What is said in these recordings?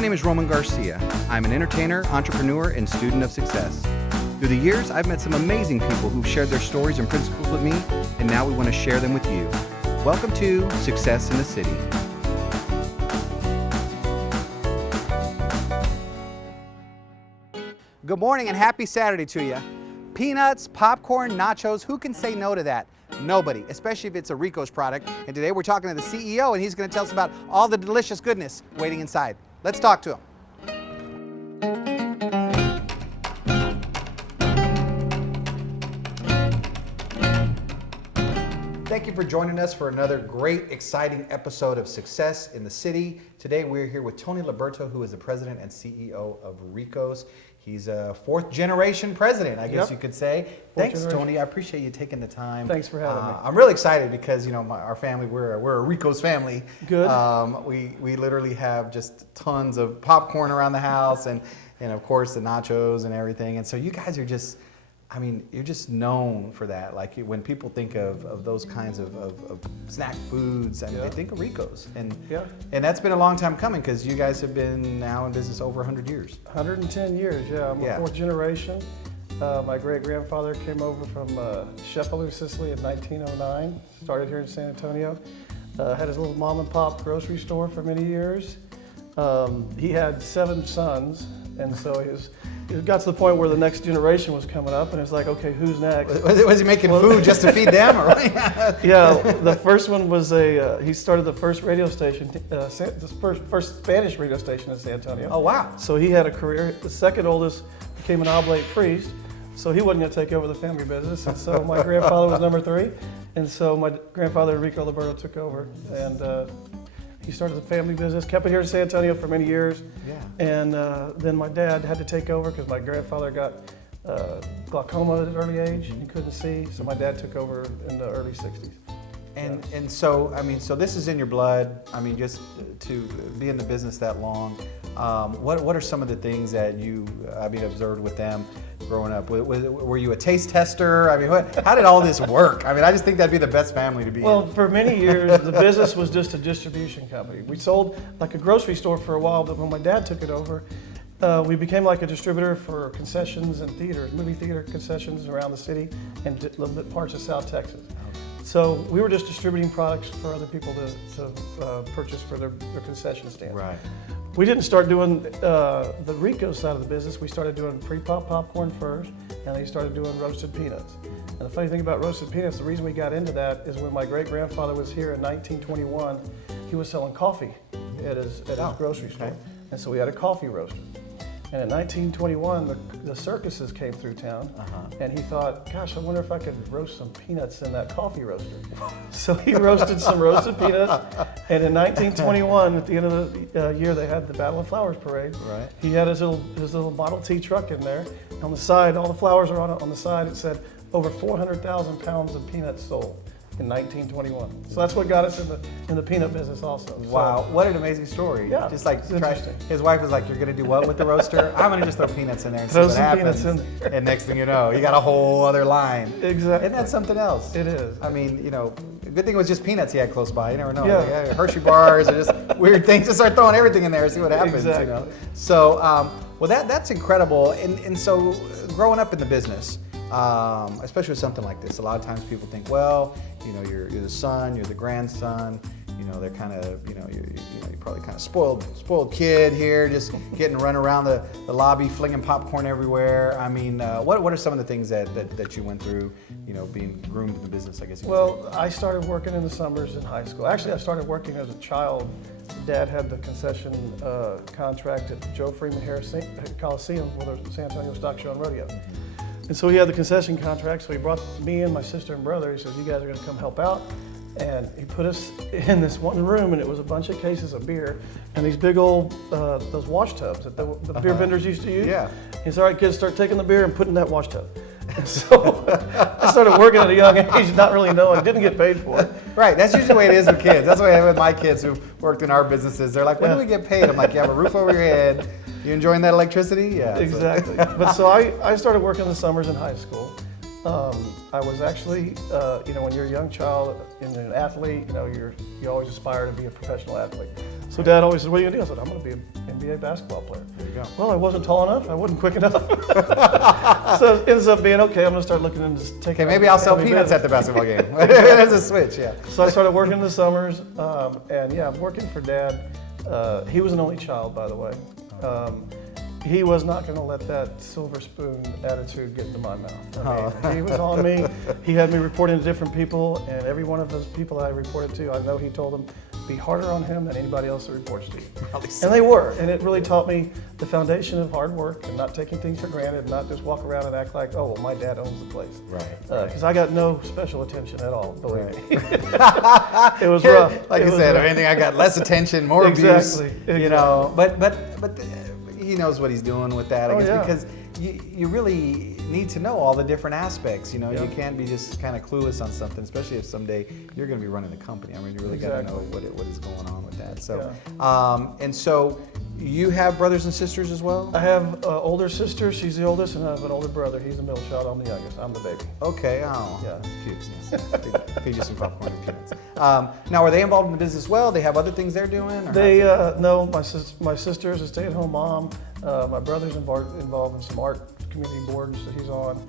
My name is Roman Garcia. I'm an entertainer, entrepreneur, and student of success. Through the years, I've met some amazing people who've shared their stories and principles with me, and now we want to share them with you. Welcome to Success in the City. Good morning and happy Saturday to you. Peanuts, popcorn, nachos, who can say no to that? Nobody, especially if it's a Rico's product. And today we're talking to the CEO and he's going to tell us about all the delicious goodness waiting inside. Let's talk to him. Thank you for joining us for another great, exciting episode of Success in the City. Today we're here with Tony Liberto, who is the president and CEO of Rico's. He's a fourth generation president, I guess you could say. Thanks, Tony. I appreciate you taking the time. Thanks for having me. I'm really excited because our family, we're a Rico's family. Good. We literally have just tons of popcorn around the house, and of course the nachos and everything. And so you guys are just, you're just known for that. Like when people think of those kinds of snack foods, they think of Rico's. And that's been a long time coming because you guys have been now in business over 100 years. 110 years, I'm a fourth generation. My great-grandfather came over from Sheffield, Sicily in 1909, started here in San Antonio. Had his little mom and pop grocery store for many years. He had 7 sons, and so it got to the point where the next generation was coming up, and it's like, okay, who's next? Was he making food just to feed them? Or? Yeah, the first one was he started the first radio station, the first Spanish radio station in San Antonio. Oh, wow. So he had a career. The second oldest became an oblate priest, so he wasn't going to take over the family business, and so my grandfather was number 3, and so my grandfather, Enrico Liberto, took over, and he started the family business, kept it here in San Antonio for many years. Yeah. And then my dad had to take over because my grandfather got glaucoma at an early age. He couldn't see, so my dad took over in the early 60s. And so, so this is in your blood. Just to be in the business that long, what are some of the things that you observed with them growing up? Were you a taste tester? How did all this work? I just think that'd be the best family to be in. Well, for many years, the business was just a distribution company. We sold like a grocery store for a while, but when my dad took it over, we became like a distributor for concessions and theaters, movie theater concessions around the city and a little bit parts of South Texas. So we were just distributing products for other people to purchase for their concession stands. Right. We didn't start doing the Rico side of the business. We started doing pre-pop popcorn first, and then we started doing roasted peanuts. And the funny thing about roasted peanuts, the reason we got into that is when my great-grandfather was here in 1921, he was selling coffee at his grocery store. And so we had a coffee roaster. And in 1921, the circuses came through town, and he thought, gosh, I wonder if I could roast some peanuts in that coffee roaster. So he roasted some roasted peanuts, and in 1921, at the end of the year, they had the Battle of Flowers Parade. Right. He had his little Model T truck in there. On the side, all the flowers are on the side, it said, over 400,000 pounds of peanuts sold in 1921. So that's what got us in the peanut business also. Wow, what an amazing story. Yeah, just like interesting. His wife was like, you're gonna do what with the roaster? I'm gonna just throw peanuts in there and see what happens. Throw some peanuts in there. And next thing you know, you got a whole other line. Exactly. Isn't that something else? It is. Good thing it was just peanuts he had close by. You never know. Yeah. Like, Hershey bars or just weird things. Just start throwing everything in there and see what happens. Exactly. So, well, that's incredible. And so, growing up in the business, especially with something like this, a lot of times people think, well, you're the son, you're the grandson, they're kind of, you're probably kind of spoiled kid here, just getting run around the lobby, flinging popcorn everywhere. What are some of the things that you went through, being groomed in the business, I guess? Well, I started working in the summers in high school. Actually, I started working as a child. Dad had the concession contract at Joe Freeman Harris Coliseum for the San Antonio Stock Show and Rodeo. And so he had the concession contract, so he brought me and my sister and brother. He says, you guys are gonna come help out. And he put us in this one room, and it was a bunch of cases of beer and these big old, those wash tubs that the beer vendors used to use. Yeah. He said, all right, kids, start taking the beer and putting in that wash tub. And so I started working at a young age, not really knowing, didn't get paid for it. Right, that's usually the way it is with kids. That's the way I have with my kids who worked in our businesses. They're like, when do we get paid? I'm like, you have a roof over your head. You enjoying that electricity? Yeah. Exactly. But so I started working in the summers in high school. I was actually, when you're a young child and an athlete, you always aspire to be a professional athlete. So Dad always said, what are you gonna do? I said, I'm gonna be an NBA basketball player. There you go. Well, I wasn't tall enough, I wasn't quick enough. So it ends up being, okay, I'm gonna start looking into taking. Okay, maybe I'll sell peanuts at the basketball game. There's a switch, yeah. So I started working in the summers, and yeah, working for Dad. He was an only child, by the way. He was not going to let that silver spoon attitude get into my mouth. He was on me. He had me reporting to different people, and every one of those people that I reported to, I know he told them, be harder on him than anybody else that reports to you. And they were, and it really taught me the foundation of hard work and not taking things for granted, not just walk around and act like, oh, well, my dad owns the place. Right. Because I got no special attention at all, believe me. It was rough. Like you said, anything I got less attention, more abuse. Exactly. You know, but he knows what he's doing with that, I guess, yeah. because you really need to know all the different aspects. You know, Yeah. you can't be just kind of clueless on something, especially if someday you're going to be running the company. I mean, you really got to know what is going on with that. So, and so you have brothers and sisters as well? I have an older sister. She's the oldest, and I have an older brother. He's the middle child. I'm the youngest. I'm the baby. Okay. Oh, Yeah. cute. Yeah. Feed you some popcorn and peanuts. Now, are they involved in the business as well? They have other things they're doing? Or They no. My sister's a stay-at-home mom. My brother's involved in some art community boards that he's on.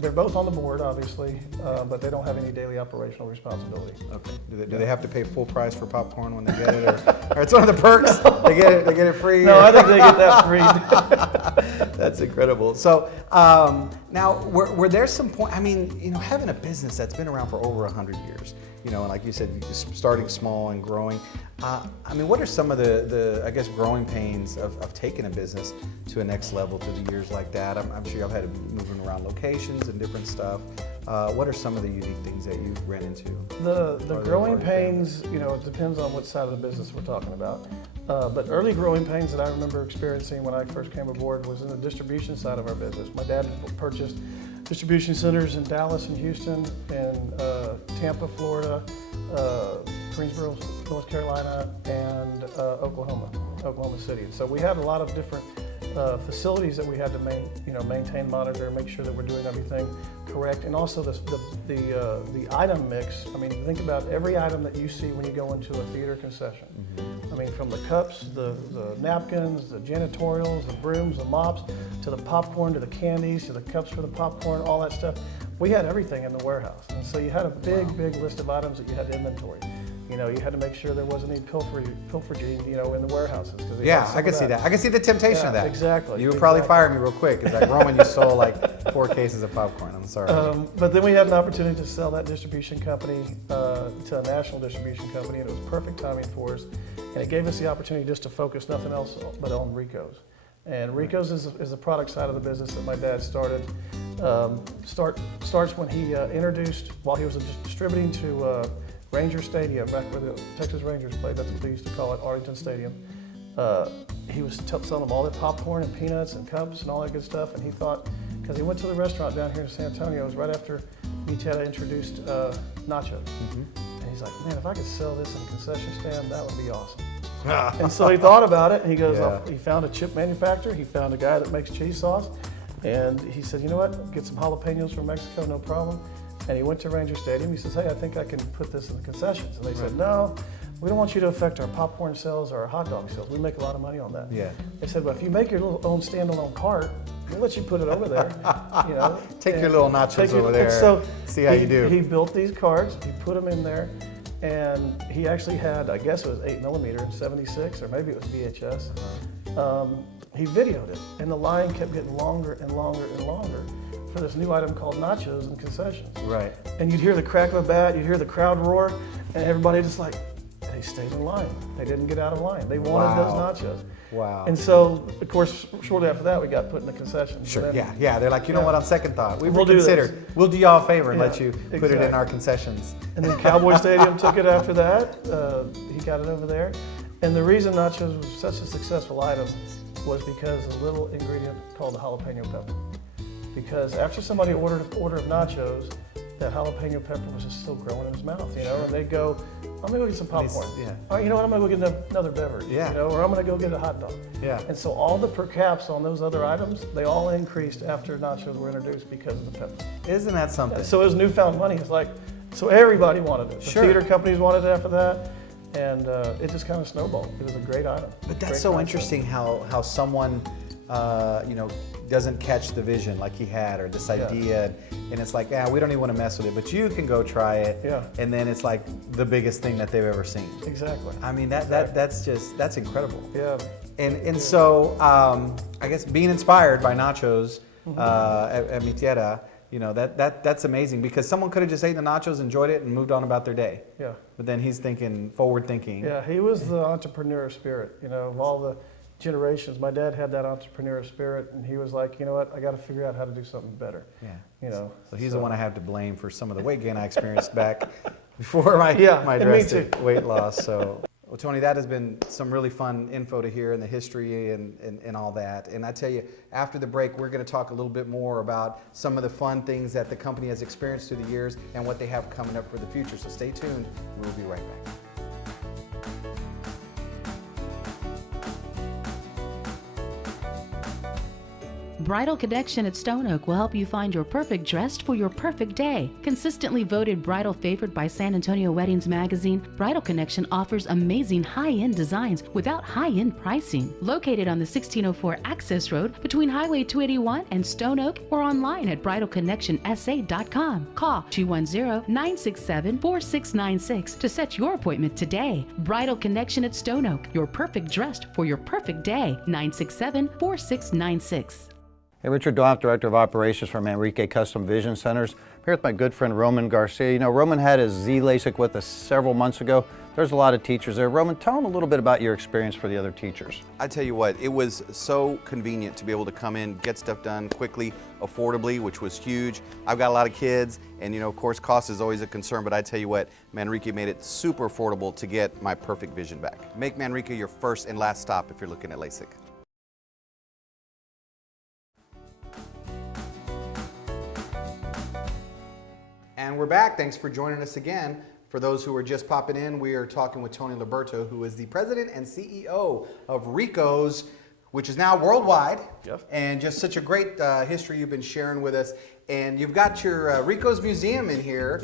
They're both on the board, obviously, but they don't have any daily operational responsibility. Okay. Do they have to pay full price for popcorn when they get it, or it's one of the perks? They get it free. No, I think they get that free. That's incredible. So now, were there some point? I mean, you know, having a business that's been around for over 100 years, you know, and like you said, starting small and growing. I mean, what are some of the I guess growing pains of taking a business to a next level through the years like that? I'm sure y'all had to be moving around locations and different stuff. What are some of the unique things that you ran into? The growing pains, you know, it depends on what side of the business we're talking about. But early growing pains that I remember experiencing when I first came aboard was in the distribution side of our business. My dad purchased distribution centers in Dallas and Houston, and Tampa, Florida, Greensboro, North Carolina, and Oklahoma City. So we had a lot of different facilities that we had to maintain, monitor, make sure that we're doing everything correct, and also the item mix. I mean, think about every item that you see when you go into a theater concession. Mm-hmm. I mean, from the cups, the napkins, the janitorials, the brooms, the mops, to the popcorn, to the candies, to the cups for the popcorn, all that stuff. We had everything in the warehouse, and so you had a big list of items that you had to inventory. You know, you had to make sure there wasn't any pilferage, you know, in the warehouses. Yeah, I can see that. I can see the temptation of that. Exactly. You would probably fire me real quick, because like, Roman, you stole like 4 cases of popcorn. I'm sorry. But then we had an opportunity to sell that distribution company to a national distribution company, and it was perfect timing for us. And it gave us the opportunity just to focus nothing else but on Rico's. And Rico's is the product side of the business that my dad started. Starts when he introduced, while he was distributing to Ranger Stadium, back where the Texas Rangers played, that's what they used to call it, Arlington Stadium. He was selling them all their popcorn and peanuts and cups and all that good stuff, and he thought, because he went to the restaurant down here in San Antonio, it was right after Michetta introduced nachos. Mm-hmm. And he's like, man, if I could sell this in a concession stand, that would be awesome. And so he thought about it, and he goes, he found a chip manufacturer, he found a guy that makes cheese sauce, and he said, you know what, get some jalapenos from Mexico, no problem. And he went to Ranger Stadium. He says, hey, I think I can put this in the concessions. And they said, no, we don't want you to affect our popcorn sales or our hot dog sales. We make a lot of money on that. Yeah. They said, but if you make your little own standalone cart, we'll let you put it over there. You know, Take your little nachos over there. So see how you do. He built these carts. He put them in there, and he actually had, I guess it was 8mm, 76, or maybe it was VHS. He videoed it, and the line kept getting longer and longer and longer for this new item called nachos and concessions. Right. And you'd hear the crack of a bat, you'd hear the crowd roar, and everybody just like, they stayed in line. They didn't get out of line. They wanted those nachos. Wow. And so, of course, shortly after that, we got put in the concessions. Sure. Yeah. They're like, you know what? On second thought, we'll reconsider. We'll do y'all a favor and let you put it in our concessions. And then Cowboy Stadium took it after that. He got it over there. And the reason nachos was such a successful item was because of a little ingredient called the jalapeno pepper. Because after somebody ordered an order of nachos, that jalapeno pepper was just still growing in his mouth, you know, and they'd go, I'm gonna go get some popcorn. Or, you know what, I'm gonna go get another beverage, you know, or I'm gonna go get a hot dog. Yeah. And so all the per caps on those other items, they all increased after nachos were introduced because of the pepper. Isn't that something? So it was newfound money. It's like, so everybody wanted it. The theater companies wanted it after that. and it just kind of snowballed. It was a great item. But that's Great so concept. interesting how someone, you know, doesn't catch the vision like he had, or this idea, and it's like, we don't even want to mess with it, but you can go try it, and then it's like the biggest thing that they've ever seen. Exactly. I mean, that's incredible. Yeah. And so, I guess being inspired by nachos at Mi Tierra, you know, that's amazing, because someone could have just eaten the nachos, enjoyed it, and moved on about their day. Yeah. But then he's thinking, forward thinking. Yeah, he was the entrepreneur spirit, you know, of all the generations. My dad had that entrepreneur spirit, and he was like, you know what, I got to figure out how to do something better. Yeah. You know. So he's the one I have to blame for some of the weight gain I experienced back before my and me drastic too. weight loss. So, well, Tony, that has been some really fun info to hear, and the history and all that. And I tell you, after the break, we're going to talk a little bit more about some of the fun things that the company has experienced through the years and what they have coming up for the future. So stay tuned. We'll be right back. Bridal Connection at Stone Oak will help you find your perfect dress for your perfect day. Consistently voted bridal favorite by San Antonio Weddings magazine, Bridal Connection offers amazing high-end designs without high-end pricing. Located on the 1604 Access Road between Highway 281 and Stone Oak, or online at bridalconnectionsa.com. Call 210-967-4696 to set your appointment today. Bridal Connection at Stone Oak, your perfect dress for your perfect day. 967-4696. Hey, Richard Doff, Director of Operations for Manrique Custom Vision Centers. I'm here with my good friend Roman Garcia. You know, Roman had his Z LASIK with us several months ago. There's a lot of teachers there. Roman, tell them a little bit about your experience for the other teachers. I tell you what, it was so convenient to be able to come in, get stuff done quickly, affordably, which was huge. I've got a lot of kids, and you know, of course, cost is always a concern, but I tell you what, Manrique made it super affordable to get my perfect vision back. Make Manrique your first and last stop if you're looking at LASIK. And we're back. Thanks for joining us again. For those who are just popping in, we are talking with Tony Liberto, who is the president and CEO of Rico's, which is now worldwide. Yep. And just such a great history you've been sharing with us. And you've got your Rico's Museum in here,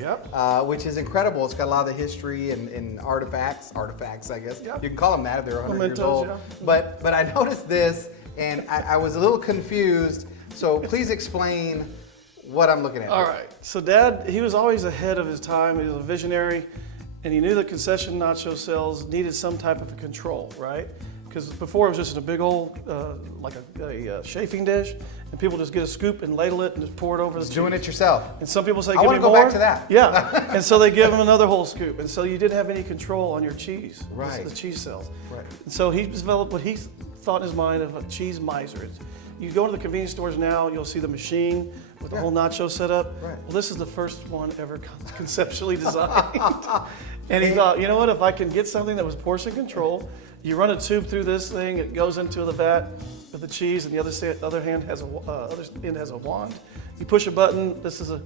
which is incredible. It's got a lot of the history and artifacts, I guess. Yep. You can call them that if they're 100 years old. Yeah. But I noticed this, and I was a little confused. So please explain what I'm looking at. All right. So Dad, he was always ahead of his time. He was a visionary, and he knew that concession nacho sales needed some type of a control, right? Because before it was just in a big old, like a chafing dish, and people just get a scoop and ladle it and just pour it over the cheese. Doing it yourself. And some people say, I give wanna me go more. back to that. Yeah. And so they give him another whole scoop. And so you didn't have any control on your cheese. Right. The cheese sales. Right. And so he developed what he thought in his mind of a cheese miser. You go to the convenience stores now, you'll see the machine with the whole nacho setup. Right. Well, this is the first one ever conceptually designed. And he thought, you know what, if I can get something that was portion control, you run a tube through this thing, it goes into the vat with the cheese, and the other hand has a wand. You push a button, this is a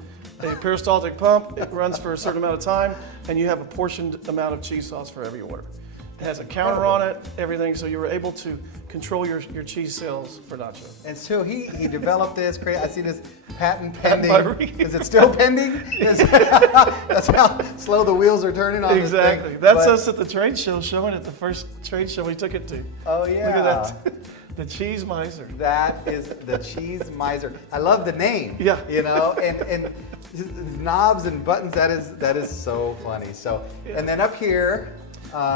peristaltic pump, it runs for a certain amount of time, and you have a portioned amount of cheese sauce for every order. It has a counter on it, everything, so you were able to control your cheese sales for nacho. And so he developed this. I see this patent pending. Patent by Is it still pending? That's how slow the wheels are turning on Exactly. this thing. That's But- us at the trade show, showing it the first trade show we took it to. Oh yeah. Look at that. The cheese miser. That is the cheese miser. I love the name. Yeah. You know, and knobs and buttons. That is so funny. So, and then up here,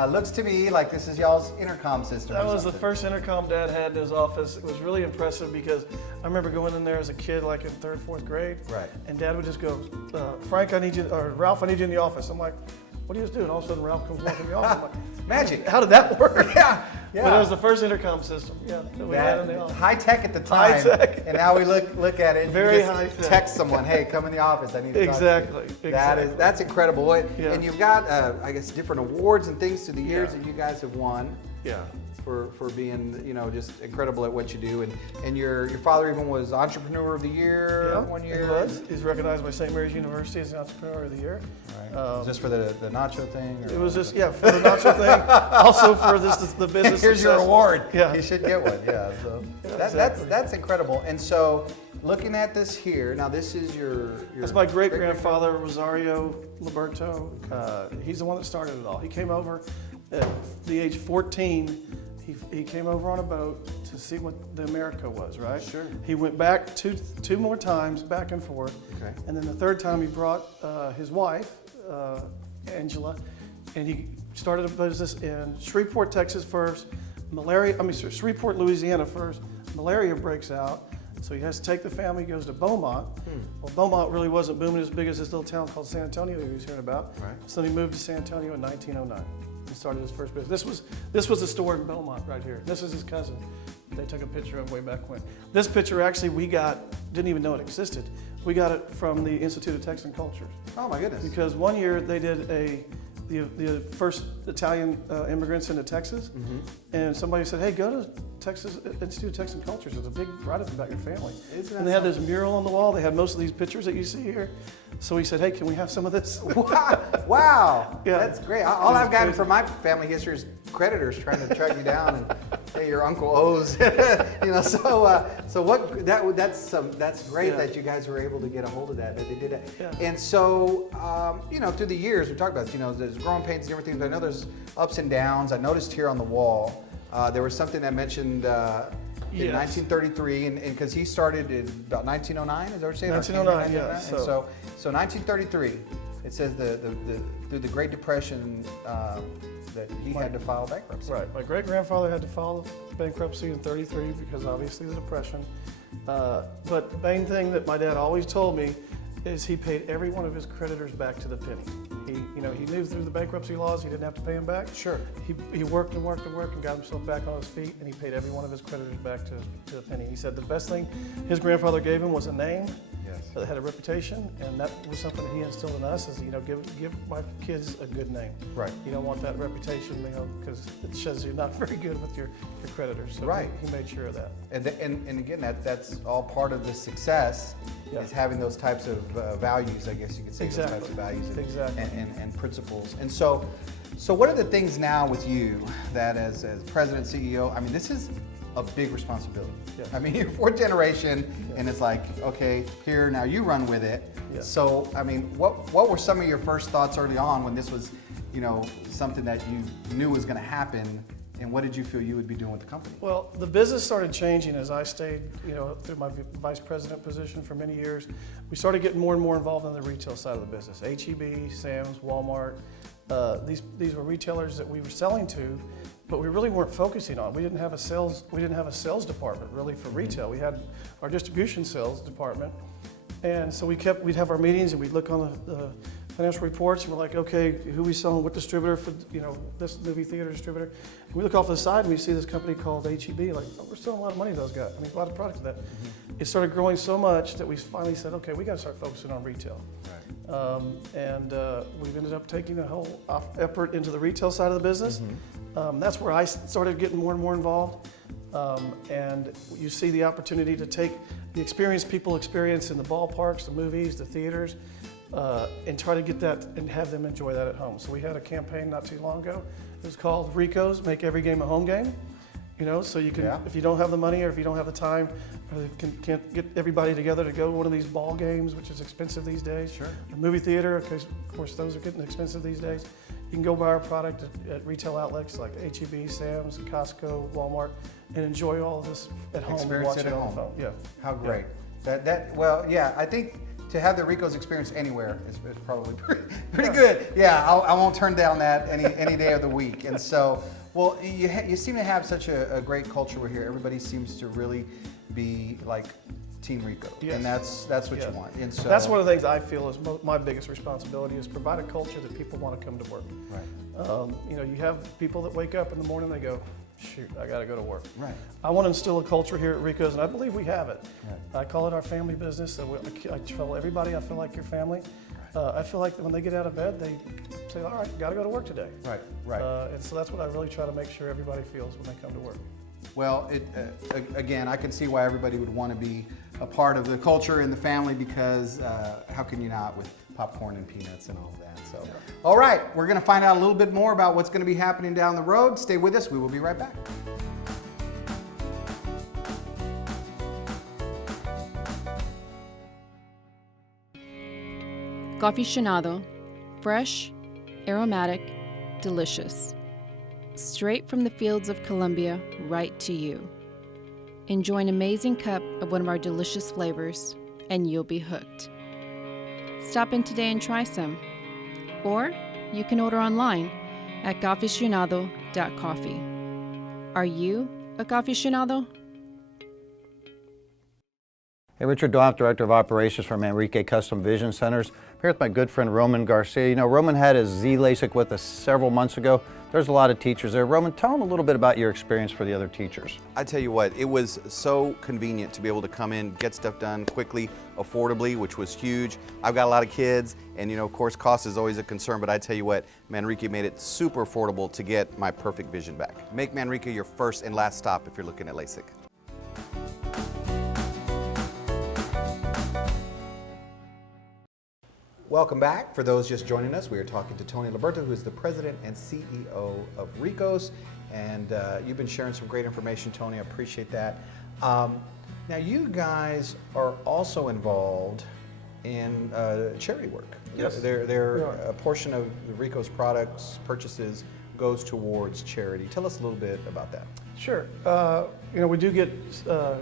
looks to me like this is y'all's intercom system. That or was the something. first intercom Dad had in his office. It was really impressive because I remember going in there as a kid, like in 3rd, 4th grade. Right. And Dad would just go, Frank, I need you, or Ralph, I need you in the office. I'm like, what are you doing? All of a sudden, Ralph comes walking in the office. I'm like, Magic. how did that work? Yeah. Yeah. But it was the first intercom system. Yeah. That we had in the office. High tech at the time. High tech. And now we look at it. And Very you just high tech. Text someone, hey, come in the office. I need to talk to you. Exactly. That's incredible. Yeah. And you've got, I guess, different awards and things through the years Yeah. that you guys have won. Yeah. For being, you know, just incredible at what you do. And your father even was Entrepreneur of the Year one year. He was. He's recognized by St. Mary's University as the Entrepreneur of the Year. Right. Just for the nacho thing? Or It was just, for the nacho thing. Also for the business Here's your success. award. Yeah. You should get one. Yeah. So exactly. that's incredible. And so looking at this here, now this is your That's my great-grandfather, Rosario Liberto. He's the one that started it all. He came over At the age 14, he came over on a boat to see what the America was, right? Sure. He went back two more times, back and forth. Okay. And then the third time he brought his wife, Angela, and he started a business in Shreveport, Texas first, Shreveport, Louisiana first. Malaria breaks out, so he has to take the family, goes to Beaumont. Well, Beaumont really wasn't booming as big as this little town called San Antonio he was hearing about. Right. So he moved to San Antonio in 1909. He started his first business. This was a store in Beaumont right here. This is his cousin. They took a picture of way back when. This picture actually didn't even know it existed. We got it from the Institute of Texan Cultures. Oh my goodness. Because one year they did the first Italian immigrants into Texas, and somebody said, "Hey, go to Texas Institute of Texan Cultures. There's a big write-up about your family." And they had this mural on the wall. They had most of these pictures that you see here. So he said, "Hey, can we have some of this?" Wow. Yeah. That's great. All I've gotten from my family history is creditors trying to track you down and hey, your uncle owes. So what? That's great that you guys were able to get a hold of that they did it. Yeah. And so through the years we talked about there's growing pains and everything. But I know there's ups and downs. I noticed here on the wall there was something that mentioned. In 1933, and because he started in about 1909, is that what you're saying? 1909, yeah. And so 1933, it says through the Great Depression that he had to file bankruptcy. Right. My great-grandfather had to file bankruptcy in 33 because obviously the Depression. But the main thing that my dad always told me is he paid every one of his creditors back to the penny. He knew through the bankruptcy laws he didn't have to pay them back. Sure. He worked and worked and worked and got himself back on his feet, and he paid every one of his creditors back to the penny. He said the best thing his grandfather gave him was a name that had a reputation, and that was something that he instilled in us: is give my kids a good name. Right. You don't want that reputation, because it shows you're not very good with your creditors. So Right. He made sure of that. And again, that's all part of the success is having those types of values, I guess you could say, Exactly. those types of values Exactly. and principles. And so what are the things now with you that as president, CEO, I mean, this is a big responsibility. Yeah. I mean, you're fourth generation, and it's like, okay, here, now you run with it. Yeah. So, I mean, what were some of your first thoughts early on when this was, something that you knew was going to happen? And what did you feel you would be doing with the company? Well, the business started changing as I stayed, through my vice president position for many years. We started getting more and more involved in the retail side of the business. H-E-B, Sam's, Walmart. These were retailers that we were selling to, but we really weren't focusing on. We didn't have a sales department really for retail. We had our distribution sales department, and so we'd have our meetings and we'd look on the financial reports, and we're like, okay, who we selling, what distributor for, this movie theater distributor. And we look off to the side and we see this company called H-E-B, like, we're selling a lot of money to those guys. I mean, a lot of product to that. It started growing so much that we finally said, okay, we got to start focusing on retail. Right. We've ended up taking a whole effort into the retail side of the business. That's where I started getting more and more involved. And you see the opportunity to take the experience people experience in the ballparks, the movies, the theaters, and try to get that and have them enjoy that at home. So we had a campaign not too long ago. It was called Rico's Make Every Game a Home Game. So you can, if you don't have the money or if you don't have the time, or can't get everybody together to go to one of these ball games, which is expensive these days. Sure. The movie theater, because of course those are getting expensive these days. You can go buy our product at retail outlets like H-E-B, Sam's, Costco, Walmart, and enjoy all of this at home. Experience and watch it at on home. the phone. Yeah. How great. Yeah. I think to have the Rico's experience anywhere is probably pretty good. Yeah, I won't turn down that any day of the week. And so, well, you seem to have such a great culture here. Everybody seems to really be like Team Rico, and that's what you want. And so that's one of the things I feel is my biggest responsibility is provide a culture that people want to come to work. Right. You have people that wake up in the morning, they go, shoot, I got to go to work. Right. I want to instill a culture here at Rico's, and I believe we have it. Right. I call it our family business. I tell everybody I feel like your family. I feel like when they get out of bed, they say, all right, got to go to work today. Right, right. And so that's what I really try to make sure everybody feels when they come to work. Well, again, I can see why everybody would want to be a part of the culture and the family because how can you not with popcorn and peanuts and all of that. So, all right, we're going to find out a little bit more about what's going to be happening down the road. Stay with us. We will be right back. Coffee Chinado, fresh, aromatic, delicious. straight from the fields of Colombia, right to you. Enjoy an amazing cup of one of our delicious flavors, and you'll be hooked. Stop in today and try some. Or you can order online at coffeeaficionado.coffee. Are you a coffeeaficionado? Hey, Richard Doff, Director of Operations for Manrique Custom Vision Centers. I'm here with my good friend Roman Garcia. You know, Roman had his Z LASIK with us several months ago. There's a lot of teachers there. Roman, tell them a little bit about your experience for the other teachers. I tell you what, it was so convenient to be able to come in, get stuff done quickly, affordably, which was huge. I've got a lot of kids, and of course, cost is always a concern, but I tell you what, Manrique made it super affordable to get my perfect vision back. Make Manrique your first and last stop if you're looking at LASIK. Welcome back. For those just joining us, we are talking to Tony Liberto, who is the president and CEO of Ricos, and you've been sharing some great information, Tony. I appreciate that. Now, you guys are also involved in charity work. Yes. A portion of the Ricos products purchases goes towards charity. Tell us a little bit about that. Sure. We do get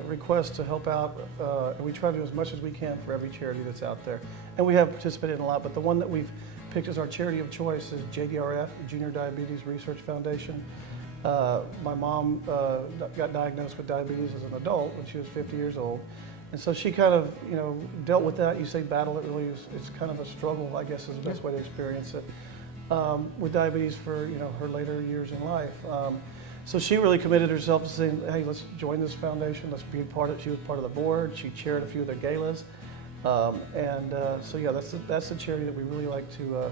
requests to help out, and we try to do as much as we can for every charity that's out there. And we have participated in a lot, but the one that we've picked as our charity of choice is JDRF, Junior Diabetes Research Foundation. My mom got diagnosed with diabetes as an adult when she was 50 years old. And so she kind of, dealt with that. You say battle, it really is, it's kind of a struggle, I guess is the best way to experience it, with diabetes for, her later years in life. So she really committed herself to saying, hey, let's join this foundation, let's be part of it. She was part of the board, she chaired a few of their galas. So yeah, that's the charity that we really like to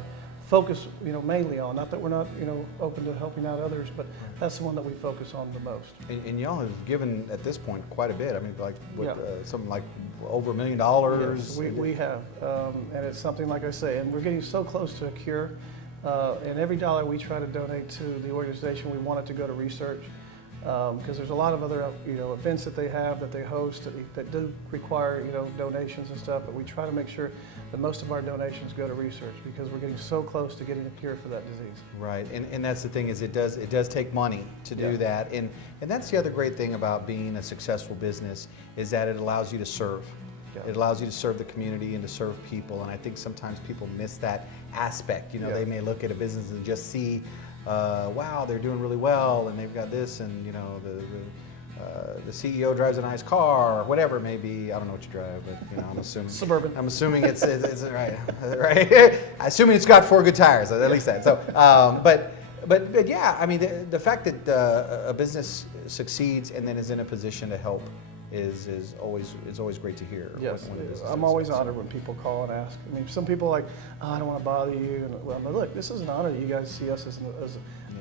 focus, mainly on. Not that we're not, open to helping out others, but that's the one that we focus on the most. And y'all have given, at this point, quite a bit. I mean, like, something like over $1 million. Yes, we have, and it's something, like I say, and we're getting so close to a cure. And every dollar we try to donate to the organization, we want it to go to research, because there's a lot of other events that they have, that they host, that do require donations and stuff. But we try to make sure that most of our donations go to research, because we're getting so close to getting a cure for that disease. Right, and that's the thing, is it does take money to do that, and that's the other great thing about being a successful business, is that it allows you to serve. It allows you to serve the community and to serve people, and I think sometimes people miss that aspect. They may look at a business and just see, wow, they're doing really well, and they've got this, and the CEO drives a nice car, or whatever it may be. I don't know what you drive, but I'm assuming Suburban. I'm assuming it's right, right. Assuming it's got 4 good tires, at least that. So, but yeah, I mean, the fact that a business succeeds and then is in a position to help is always great to hear. Yes, I'm always honored when people call and ask. I mean, some people are like, oh, I don't want to bother you. And well, look, this is an honor that you guys see us as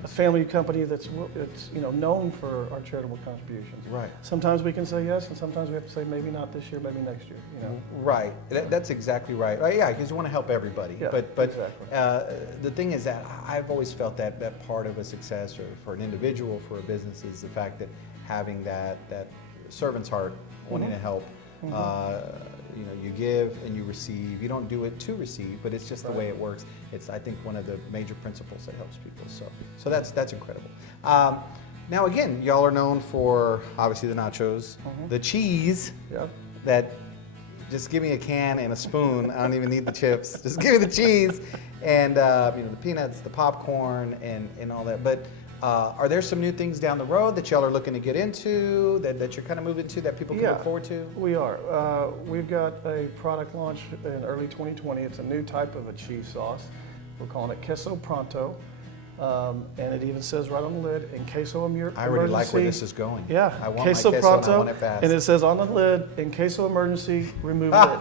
a family company that's known for our charitable contributions. Right. Sometimes we can say yes, and sometimes we have to say maybe not this year, maybe next year. Right. That's exactly right. Yeah, because you want to help everybody. Yeah, but exactly. The thing is that I've always felt that part of a success, or for an individual, for a business, is the fact that having that servant's heart, wanting to help. You give and you receive. You don't do it to receive, but it's just the way it works. It's, I think, one of the major principles that helps people. So that's incredible. Now again, y'all are known for obviously the nachos, the cheese. Yep. That just give me a can and a spoon. I don't even need the chips. Just give me the cheese, and the peanuts, the popcorn, and all that. But are there some new things down the road that y'all are looking to get into, that you're kind of moving to, that people can look forward to? We are. We've got a product launch in early 2020. It's a new type of a cheese sauce. We're calling it Queso Pronto. And it even says right on the lid, in queso emergency. I already like where this is going. Yeah, I want queso my queso pronto, and I want it fast. and it says on the lid, in queso emergency, remove lid.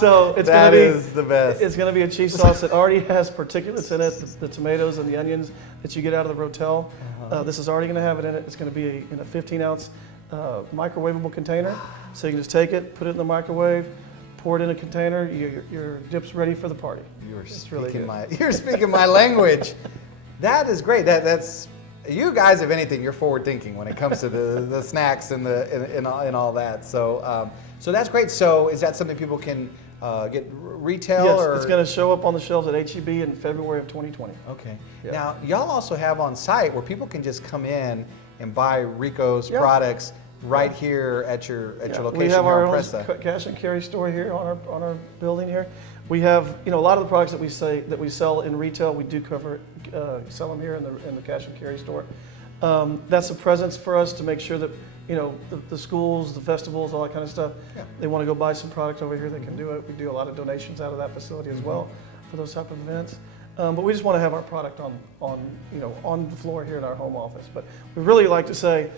So it's That gonna be, is the best. It's going to be a cheese sauce that already has particulates in it, the tomatoes and the onions that you get out of the Rotel. This is already going to have it in it. It's going to be in a 15-ounce microwavable container. So you can just take it, put it in the microwave, pour it in a container. Your dip's ready for the party. You're speaking my language. That is great. That's you guys. If anything, you're forward thinking when it comes to the snacks and all that. So that's great. So is that something people can get retail? Yes, or? it's going to show up on the shelves at HEB in February of 2020. Okay. Yeah. Now, y'all also have on site where people can just come in and buy Rico's Yeah. products right here at your location. We have here our on own Presta. cash and carry store here on our building here. We have, a lot of the products that we sell in retail, we do sell them here in the cash and carry store. That's a presence for us to make sure that, the schools, the festivals, all that kind of stuff, they want to go buy some product over here, they can do it. We do a lot of donations out of that facility as well for those type of events. But we just want to have our product on the floor here in our home office. But we really like to say,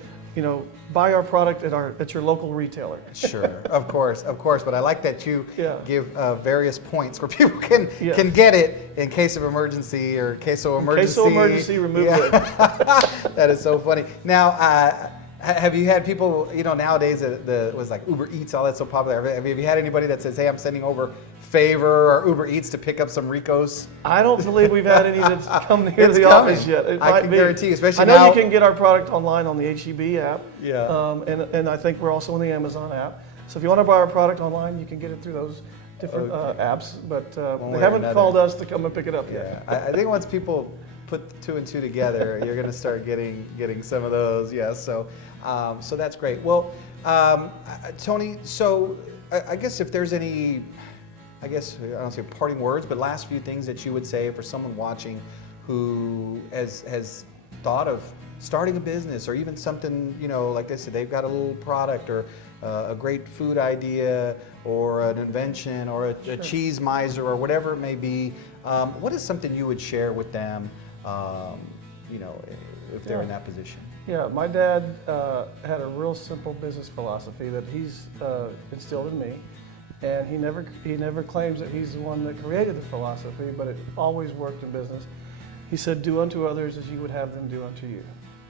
buy our product at your local retailer. Sure, of course. But I like that you Yeah. give various points where people can get it in case of emergency or queso emergency. Queso emergency, remove it. That is so funny. Now, have you had people, nowadays the was like Uber Eats, all that's so popular. Have you had anybody that says, hey, I'm sending over Favor or Uber Eats to pick up some Ricos? I don't believe we've had any that's come near It's the coming. office yet. It I might can be. guarantee, especially I know now- you can get our product online on the HEB app. Yeah. And I think we're also on the Amazon app. So if you want to buy our product online, you can get it through those different apps. But One way they or haven't another. called us to come and pick it up Yeah, yet. I think once people put two and two together, you're going to start getting some of those. Yeah, so that's great. Well, Tony, so I guess if there's any, I don't say parting words, but last few things that you would say for someone watching who has thought of starting a business or even something, like they said, they've got a little product or a great food idea or an invention or a cheese miser or whatever it may be. What is something you would share with them, if they're in that position? Yeah, my dad had a real simple business philosophy that he's instilled in me. And he never claims that he's the one that created the philosophy, but it always worked in business. He said, do unto others as you would have them do unto you.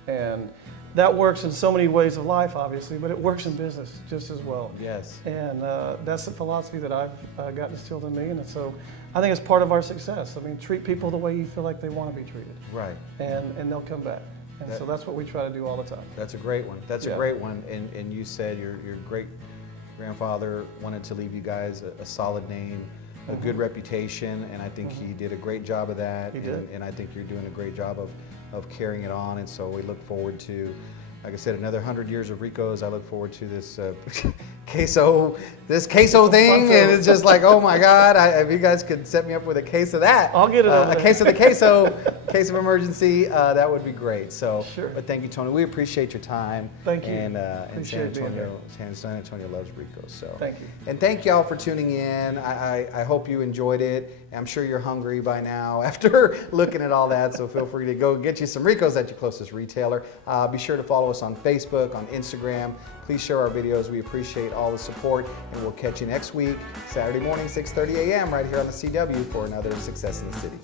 And that works in so many ways of life, obviously, but it works in business just as well. Yes. And that's the philosophy that I've got instilled in me. And so I think it's part of our success. I mean, treat people the way you feel like they want to be treated. Right. And they'll come back. And so that's what we try to do all the time. That's a great one. That's a Yeah. great one. And you said your great grandfather wanted to leave you guys a solid name, a good reputation, and I think he did a great job of that. He did. And I think you're doing a great job of carrying it on. And so we look forward to, like I said, another 100 years of Rico's. I look forward to this queso thing, and it's just like, oh my God! If you guys could set me up with a case of that, I'll get it over a there. case of the queso, case of emergency, that would be great. So, Sure. But thank you, Tony. We appreciate your time. Thank you. And Appreciate being here. San Antonio loves Rico's. So Thank you. And thank y'all for tuning in. I hope you enjoyed it. I'm sure you're hungry by now after looking at all that. So feel free to go get you some Rico's at your closest retailer. Be sure to follow us on Facebook, on Instagram. Please share our videos. We appreciate all the support, and we'll catch you next week, Saturday morning, 6:30 a.m. right here on the CW for another Success in the City.